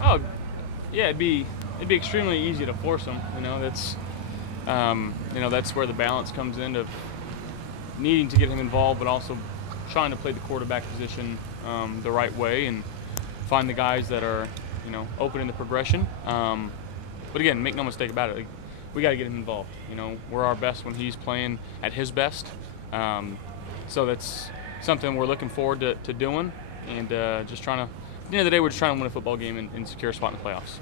Oh, yeah, it'd be extremely easy to force him. That's where the balance comes in of needing to get him involved, but also trying to play the quarterback position the right way and find the guys that are open in the progression. But again, make no mistake about it. Like, we got to get him involved. We're our best when he's playing at his best. So that's something we're looking forward to doing, and just trying to. At the end of the day, we're just trying to win a football game and secure a spot in the playoffs.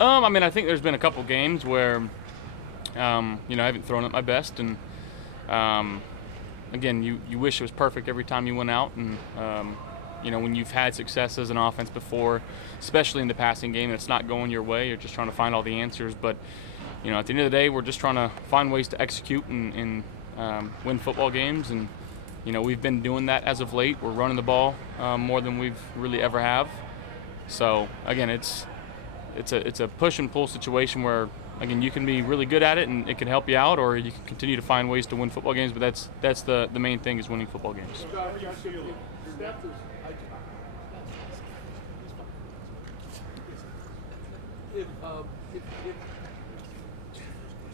I think there's been a couple games where, I haven't thrown at my best, and again, you wish it was perfect every time you went out, and when you've had success as an offense before, especially in the passing game, and it's not going your way, you're just trying to find all the answers. But at the end of the day, we're just trying to find ways to execute and win football games, and we've been doing that as of late. We're running the ball more than we've really ever have. So again, it's a push and pull situation where, again, you can be really good at it and it can help you out, or you can continue to find ways to win football games. But that's the main thing, is winning football games.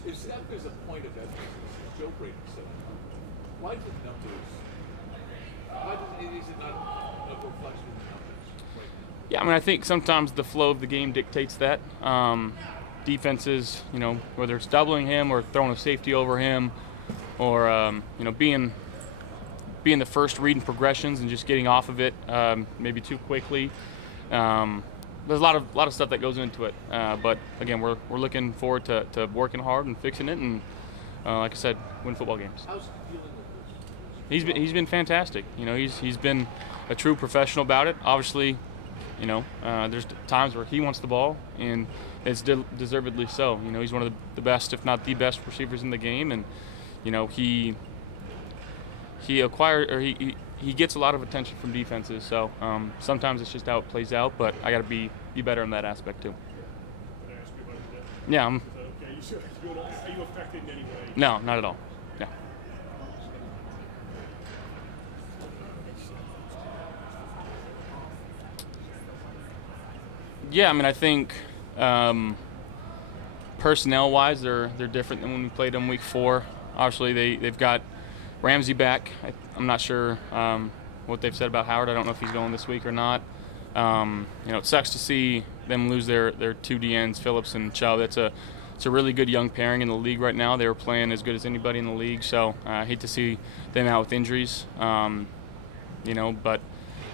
If Steph is a point of emphasis, Joe Brady said, why did numbers? Is it not a reflection of the numbers? Yeah, I think sometimes the flow of the game dictates that. Defenses, whether it's doubling him or throwing a safety over him, or being the first reading progressions and just getting off of it maybe too quickly. There's a lot of stuff that goes into it. But again, we're looking forward to working hard and fixing it, and like I said, win football games. How's he dealing with this? He's been fantastic. He's been a true professional about it. Obviously, there's times where he wants the ball, and it's deservedly so. He's one of the best, if not the best, receivers in the game, and he gets a lot of attention from defenses. So sometimes it's just how it plays out, but I got to be better in that aspect too. Can I ask you about that? Yeah. Okay. Are you affected in any way? No, not at all. No. Yeah, I think personnel-wise, they're different than when we played them week 4. Obviously, they've got Ramsey back. I'm not sure what they've said about Howard. I don't know if he's going this week or not. It sucks to see them lose their 2 DNs, Phillips and Chubb. It's a really good young pairing in the league right now. They were playing as good as anybody in the league, so I hate to see them out with injuries. But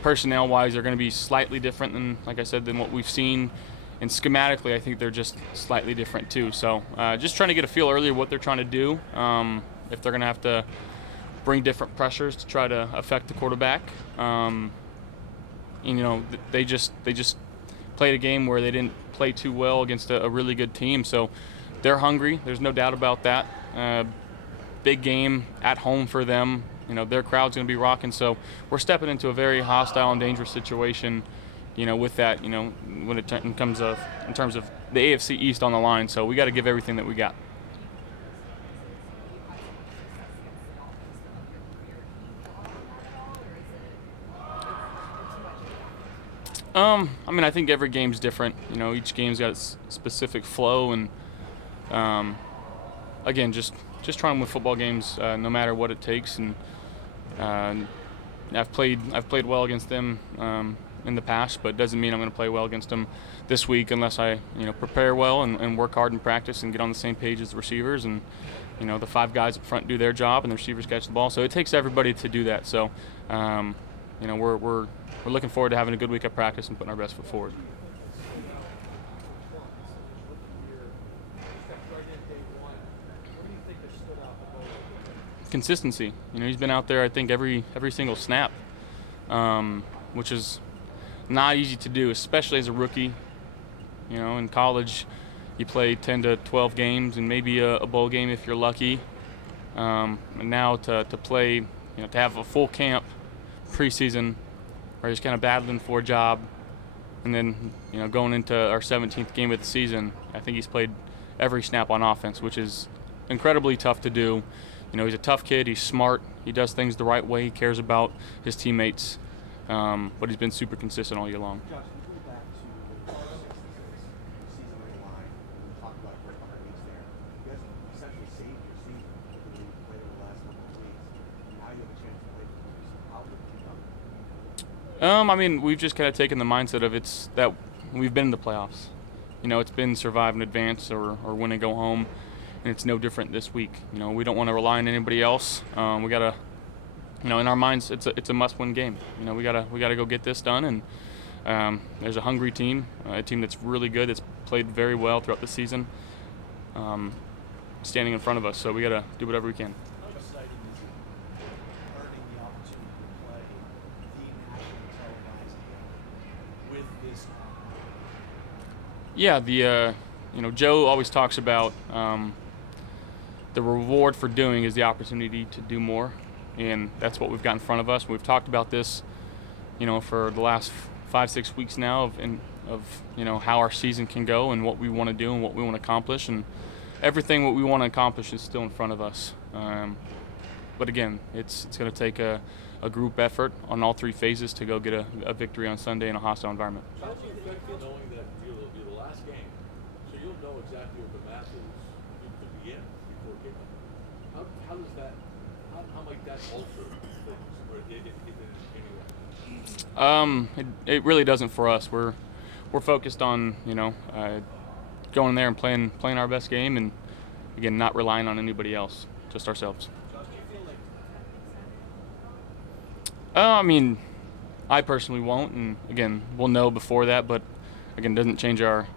personnel-wise, they're going to be slightly different than, like I said, than what we've seen. And schematically, I think they're just slightly different too. So just trying to get a feel earlier what they're trying to do. If they're going to have to bring different pressures to try to affect the quarterback. They just played a game where they didn't play too well against a really good team. So they're hungry. There's no doubt about that. Big game at home for them. Their crowd's going to be rocking. So we're stepping into a very hostile and dangerous situation, with that, when it comes in terms of the AFC East on the line. So we got to give everything that we got. I think every game's different. Each game's got its specific flow, and again, just trying to win football games no matter what it takes. And I've played well against them in the past, but it doesn't mean I'm going to play well against them this week unless I prepare well and work hard in practice and get on the same page as the receivers, and the 5 guys up front do their job and the receivers catch the ball. So it takes everybody to do that. So we're looking forward to having a good week of practice and putting our best foot forward. Consistency. He's been out there, I think, every single snap, which is not easy to do, especially as a rookie. In college, you play 10 to 12 games and maybe a bowl game if you're lucky. And now to play, to have a full camp preseason, where he's kind of battling for a job, and then going into our 17th game of the season, I think he's played every snap on offense, which is incredibly tough to do. You know, he's a tough kid. He's smart. He does things the right way. He cares about his teammates. But he's been super consistent all year long. Josh, can you go back to the season on the line? We talked about for a couple of weeks there. You guys essentially saved your season with the way you played over the last couple of weeks. Now you have a chance to play for the season. How did you done? I mean, we've just kind of taken the mindset of it's that we've been in the playoffs. You know, it's been survive and advance or win and go home, and it's no different this week. You know, we don't want to rely on anybody else. We gotta, you know, in our minds, it's a must-win game. You know, we gotta go get this done, and there's a hungry team, a team that's really good, that's played very well throughout the season, standing in front of us. So we gotta do whatever we can. How exciting is it earning the opportunity to play the nationally televised game with this? Yeah, you know, Joe always talks about the reward for doing is the opportunity to do more, and that's what we've got in front of us. We've talked about this, you know, for the last 5-6 weeks now of you know how our season can go and what we want to do and what we want to accomplish, and everything what we want to accomplish is still in front of us. But again, it's going to take a group effort on all three phases to go get a victory on Sunday in a hostile environment. How does it affect you knowing that you're the last game, so you'll know exactly what the math is to begin before kickoff? How does that? How might that alter things, or if in any way? It really doesn't for us. We're focused on, you know, going in there and playing our best game, and again, not relying on anybody else, just ourselves. Josh, do you feel like I mean, I personally won't, and again, we'll know before that, but again, it doesn't change our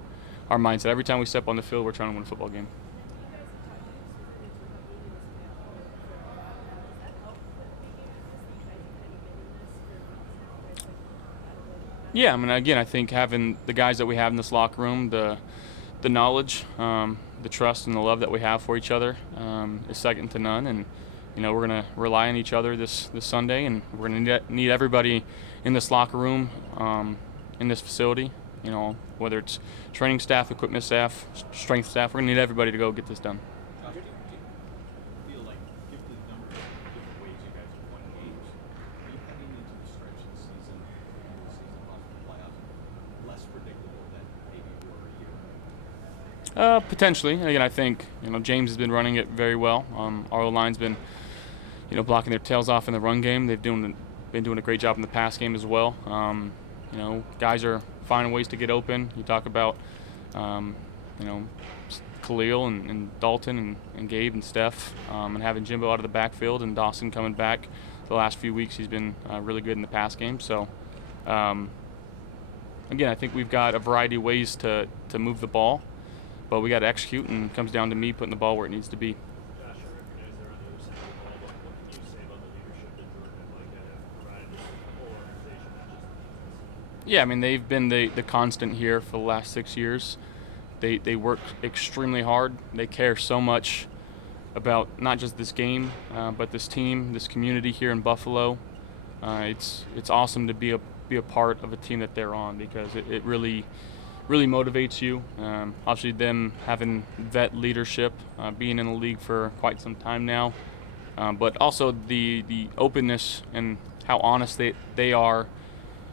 mindset. Every time we step on the field, we're trying to win a football game. Yeah, I mean, again, I think having the guys that we have in this locker room, the knowledge, the trust, and the love that we have for each other is second to none. And you know, we're going to rely on each other this Sunday, and we're going to need everybody in this locker room, in this facility. You know, whether it's training staff, equipment staff, strength staff, we're going to need everybody to go get this done. Josh, do you feel like, given the number of different ways you guys have won games, are you heading into the stretch of the season, off the playoffs, less predictable than maybe you were a year ago? Potentially. Again, I think, you know, James has been running it very well. Our O-line's been, you know, blocking their tails off in the run game. They've been doing a great job in the pass game as well. You know, guys are finding ways to get open. You talk about, you know, Khalil and Dalton and Gabe and Steph, and having Jimbo out of the backfield and Dawson coming back the last few weeks. He's been really good in the pass game. So, again, I think we've got a variety of ways to move the ball, but we got to execute, and it comes down to me putting the ball where it needs to be. Josh, I recognize they're on the other side of the ball, but what can you say about the leadership that Jordan and Mike have provided this whole organization, not just the defense? Yeah, I mean, they've been the constant here for the last 6 years. They work extremely hard. They care so much about not just this game, but this team, this community here in Buffalo. It's awesome to be a part of a team that they're on, because it really motivates you. Obviously, them having vet leadership, being in the league for quite some time now, but also the openness and how honest they are,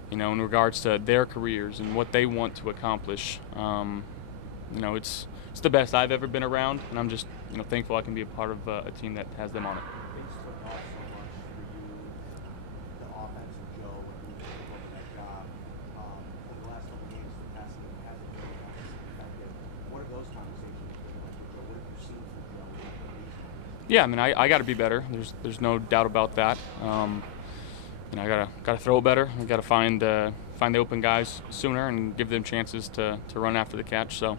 you know, in regards to their careers and what they want to accomplish. You know, it's the best I've ever been around, and I'm just, you know, thankful I can be a part of a team that has them on it. Things took off so much for you, the offense and Joe, when you took over that job. Over the last couple of games, the passing game hasn't been as effective. What are those conversations been like with Joe? What have you seen from Joe? Yeah, I mean, I got to be better. There's no doubt about that. You know, I gotta throw it better. I gotta find the open guys sooner and give them chances to run after the catch. So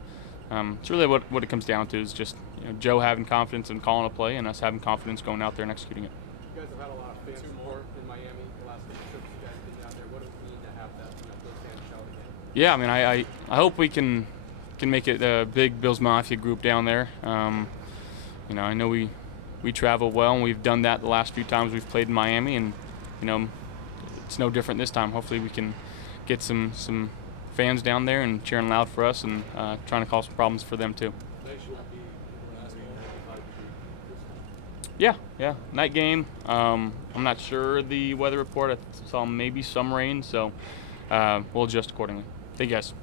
it's really what it comes down to is just, you know, Joe having confidence in calling a play and us having confidence going out there and executing it. You guys have had a lot of fan support in Miami the last couple trips you guys have been down there. What does it mean to have that, you know, those fans shout again? Yeah, I mean, I hope we can make it a big Bills Mafia group down there. You know, I know we travel well, and we've done that the last few times we've played in Miami, and you know, it's no different this time. Hopefully we can get some fans down there and cheering loud for us, and trying to cause some problems for them too. Next, you won't be Yeah, night game. I'm not sure the weather report. I saw maybe some rain, so we'll adjust accordingly. Thank you guys.